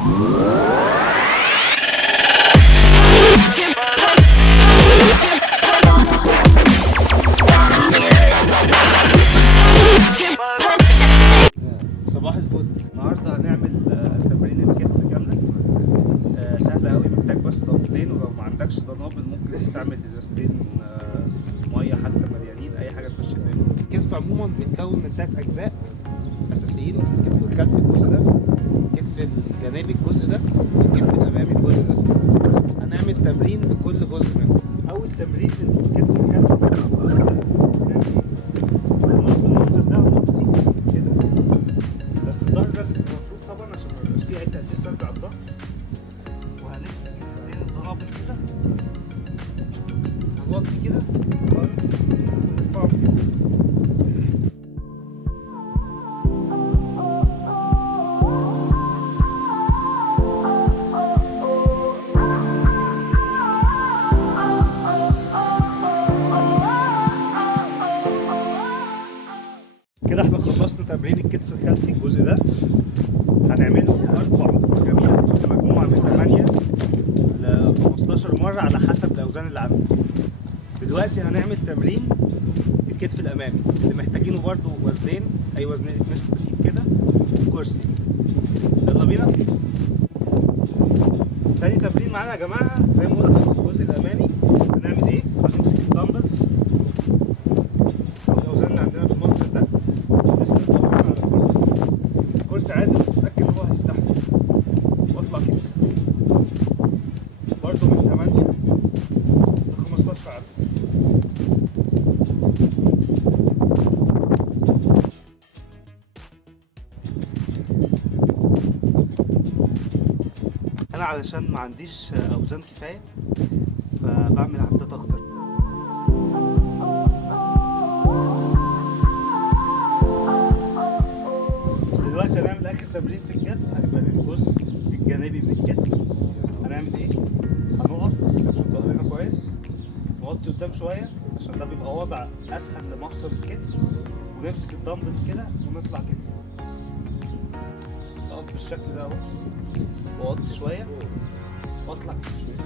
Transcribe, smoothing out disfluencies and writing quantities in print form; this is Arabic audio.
صباح الفل. النهارده هنعمل تمرين الكتف كامله. سهله قوي، محتاج بس ضربتين، ولو ما عندكش دنابل ممكن تستعمل ازازتين ميه حتى مليانين، اي حاجه تخش الدنيا. الكتف عموما بيتكون من 3 اجزاء اساسيين: الكتف الخلفي الجزء ده، الكتف الجانبي الجزء ده، والكتف الامامي الجزء ده. هنعمل تمرين لكل جزء منهم. اول تمرين للكتف الخلفي المنظر ده هنغطي كده، بس الظهر لازم يبقى مفروض طبعا عشان ما يبقاش فيه اي تأثير سلبي على الظهر. وهنمسك بين الضرابل كده، هنوطي كده ونرفعه كده. كده احنا خلصنا تمرين الكتف الخلفي الجزء ده. هنعمله 4 مجاميع، مجموعة من 8 ل 15 مرة على حسب الأوزان اللي عندك. دلوقتي هنعمل تمرين الكتف الأمامي اللي محتاجينه برضو وزنين، أي وزنين يتمسكوا بالإيد كده، وكرسي. يلا بينا. تاني تمرين معانا يا جماعة زي ما قلنا في الجزء الأمامي. هنعمل إيه؟ هنمسك الدمبلز الأوزان اللي عندنا بالمنظر ده، نستخدمها على الكرسي. الكرسي عادي بس نتأكد إن هو هيستحمل. واطلع كده برضه من 8 ل 15 عدد. أنا علشان ما عنديش أوزان كفاية فبعمل عدات أكتر. دلوقتي هنعمل آخر تمرين في الكتف، هيبقى للجزء الجانبي من الكتف. هنعمل إيه؟ هنقف نفرد ظهرنا كويس، نوطي قدام شوية عشان ده بيبقى وضع أسهل لمفصل الكتف، ونمسك الدمبلز كده ونطلع كده. أقف بالشكل ده أهو، وأوطي شوية وأطلع كده شوية.